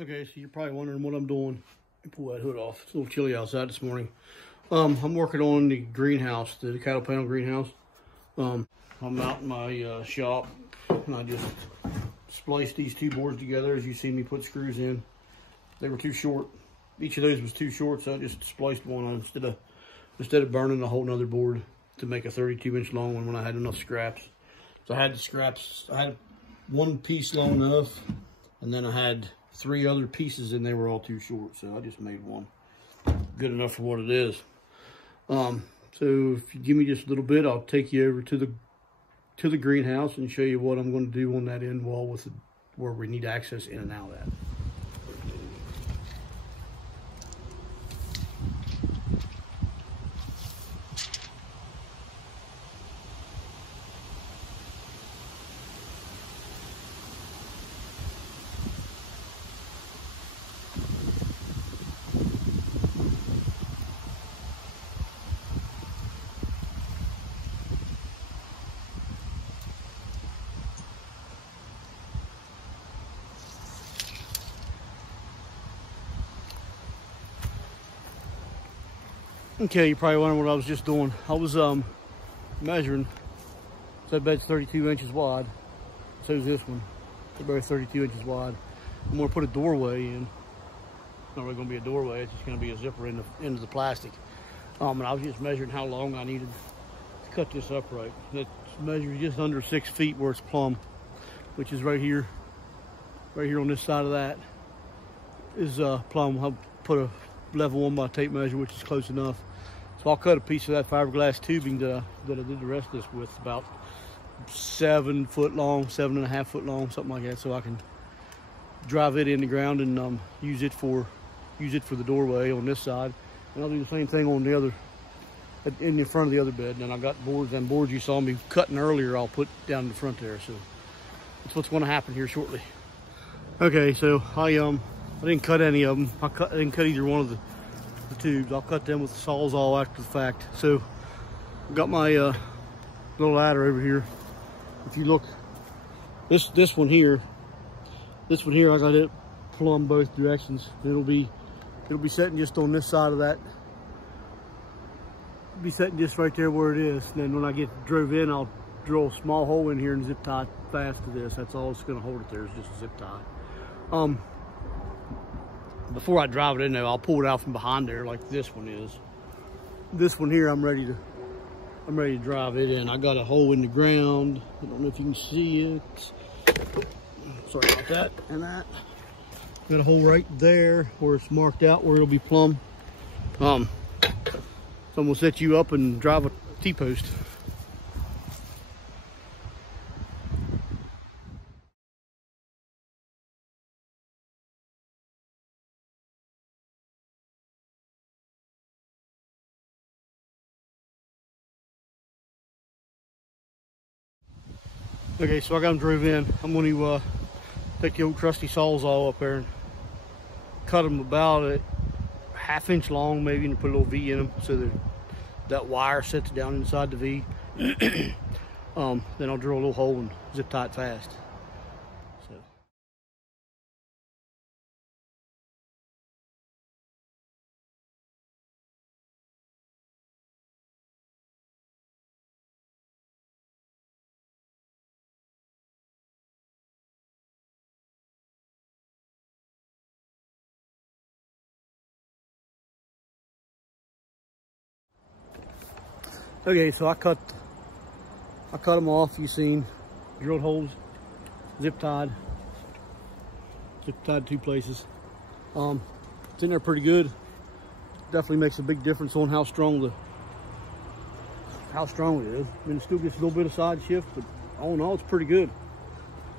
Okay, so you're probably wondering what I'm doing. Let me pull that hood off. It's a little chilly outside this morning. I'm working on the greenhouse, the cattle panel greenhouse. I'm out in my shop, and I just spliced these two boards together. As you see me put screws in, they were too short. Each of those was too short, so I just spliced one on instead of burning a whole nother board to make a 32-inch long one when I had enough scraps. So I had the scraps. I had one piece long enough, and then I had 3 other pieces, and they were all too short. So I just made one good enough for what it is. So if you give me just a little bit, I'll take you over to the greenhouse and show you what I'm going to do on that end wall with where we need access in and out at. Okay, you're probably wondering what I was just doing. I was measuring. That bed's 32 inches wide. So is this one. They're both 32 inches wide. I'm gonna put a doorway in. It's not really gonna be a doorway, it's just gonna be a zipper into the plastic. And I was just measuring how long I needed to cut this upright. It's measured just under 6 feet where it's plumb, which is right here on this side of that is plumb. I'll put a level 1 by tape measure, which is close enough. So I'll cut a piece of that fiberglass tubing that I did the rest of this with, about 7 foot long, 7.5 foot long, something like that, so I can drive it in the ground and use it for the doorway on this side. And I'll do the same thing on the other, in the front of the other bed. And I got boards, and boards you saw me cutting earlier, I'll put down in the front there. So that's what's going to happen here shortly. Okay, so I didn't cut any of them. I didn't cut either one of the tubes. I'll cut them with the Sawzall after the fact. So I've got my little ladder over here. If you look, this one here, I got it plumb both directions. It'll be sitting just on this side of that. It'll be sitting just right there where it is. And then when I get drove in, I'll drill a small hole in here and zip tie fast to this. That's all it's going to hold it there, is just a zip tie. Before I drive it in there, I'll pull it out from behind there like this one is. This one here, I'm ready to drive it in. I got a hole in the ground. I don't know if you can see it. Sorry about that. And that. Got a hole right there where it's marked out where it'll be plumb. So I'm gonna set you up and drive a T-post. Okay, so I got them drove in. I'm going to take the old trusty Sawzall up there and cut them about a ½ inch long, maybe, and put a little V in them so that wire sits down inside the V. Then I'll drill a little hole and zip tie it fast. So. Okay, so I cut them off. You seen, drilled holes, zip tied 2 places. It's in there pretty good. Definitely makes a big difference on how strong it is. I mean, it still gets a little bit of side shift, but all in all, it's pretty good.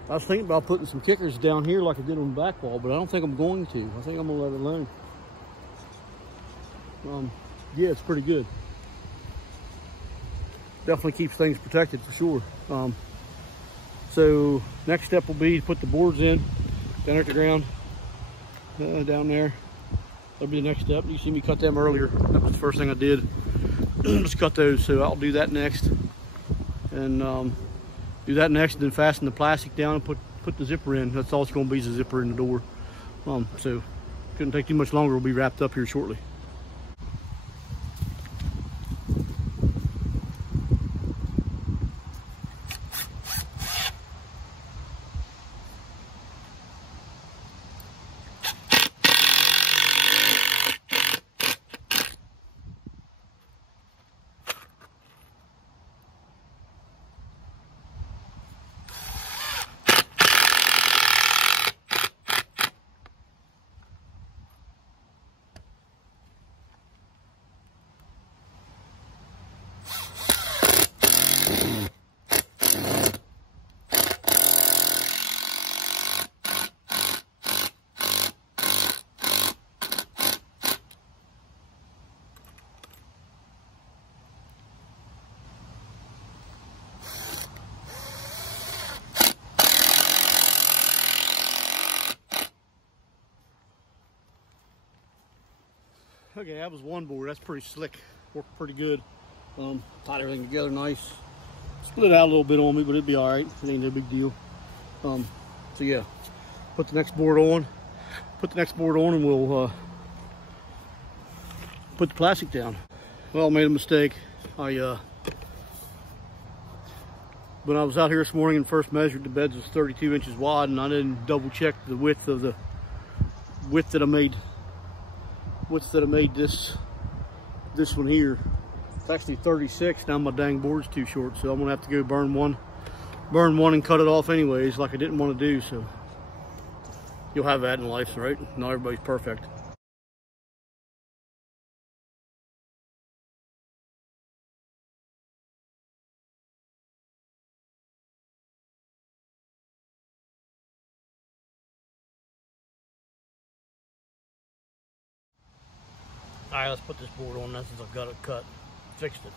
I was thinking about putting some kickers down here like I did on the back wall, but I don't think I'm going to. I think I'm gonna let it alone. Yeah, it's pretty good. Definitely keeps things protected for sure. So next step will be to put the boards in down at the ground, down there. That'll be the next step. You see me cut them earlier. That was the first thing I did. Just cut those. So I'll do that next, and do that next, and then fasten the plastic down and put the zipper in. That's all it's going to be, is a zipper in the door. So couldn't take too much longer. We'll be wrapped up here shortly. Okay, that was one board. That's pretty slick. Worked pretty good. Tied everything together nice. Split out a little bit on me, but it'd be all right. It ain't no big deal. So yeah, put the next board on. Put the next board on, and we'll put the plastic down. Well, I made a mistake. When I was out here this morning and first measured, the beds was 32 inches wide, and I didn't double check the width of the that I made this one here. It's actually 36. Now my dang board's too short, so I'm gonna have to go burn one and cut it off anyways, like I didn't want to do. So you'll have that in life, right? Not everybody's perfect. All right, let's put this board on now since I've got it cut. Fixed it.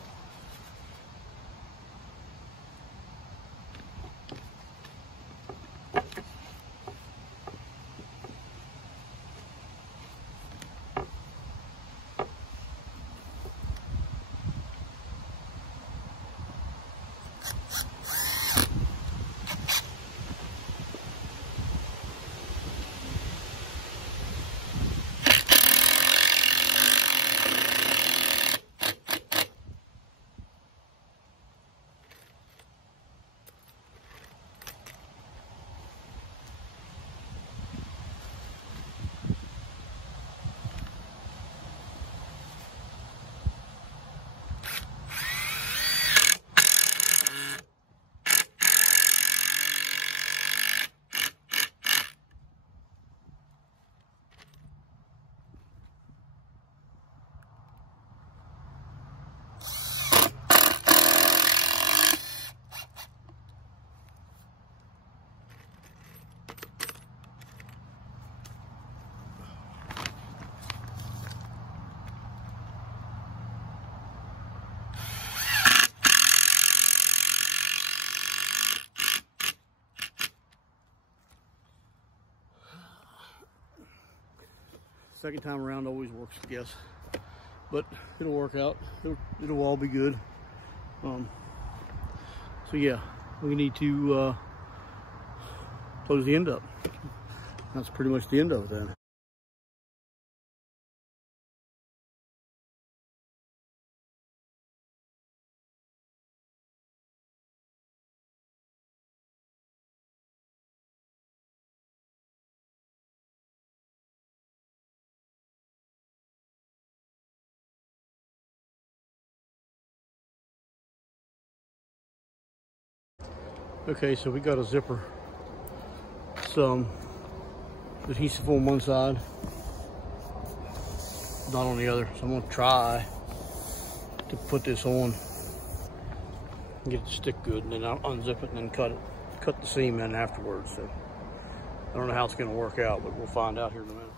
Second time around always works, I guess, but it'll work out. It'll all be good. So yeah, we need to close the end up. That's pretty much the end of it then. Okay, so we got a zipper, some adhesive on one side, not on the other. So I'm gonna try to put this on, get it to stick good, and then I'll unzip it and then cut the seam in afterwards. So I don't know how it's gonna work out, but we'll find out here in a minute.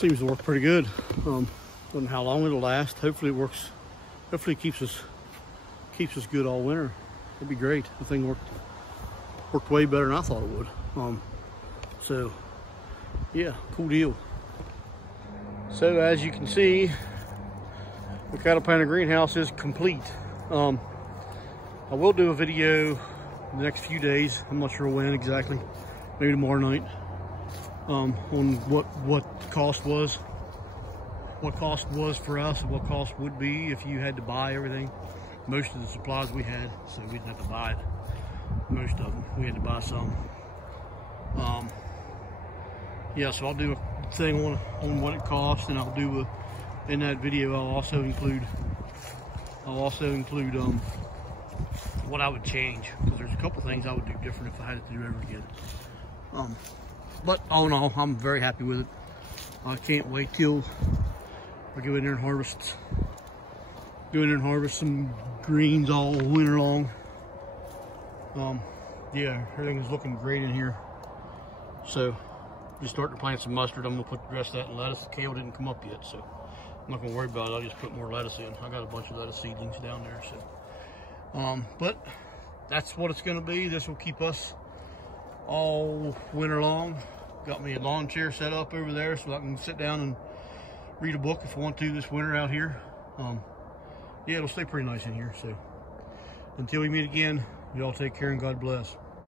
Seems to work pretty good. Don't know how long it'll last. Hopefully it works. Hopefully it keeps us good all winter. It'd be great. The thing worked way better than I thought it would. So yeah, cool deal. So as you can see, the cattle panel greenhouse is complete. I will do a video the next few days. I'm not sure when exactly. Maybe tomorrow night. On what cost was for us, and what cost would be if you had to buy everything. Most of the supplies we had, so we didn't have to buy it. Most of them, we had to buy some. Yeah, so I'll do a thing on what it costs, and I'll do in that video. I'll also include what I would change, because there's a couple things I would do different if I had to do ever again. But all in all, I'm very happy with it. I can't wait till I go in there and harvest. Go in there and harvest some greens all winter long. Yeah, everything is looking great in here. So, just starting to plant some mustard. I'm gonna put the rest of that in lettuce. The kale didn't come up yet, so I'm not gonna worry about it. I'll just put more lettuce in. I got a bunch of lettuce seedlings down there, so. But that's what it's gonna be. This will keep us all winter long. Got me a lawn chair set up over there so I can sit down and read a book if I want to this winter out here. Yeah, it'll stay pretty nice in here. So until we meet again, y'all take care and God bless.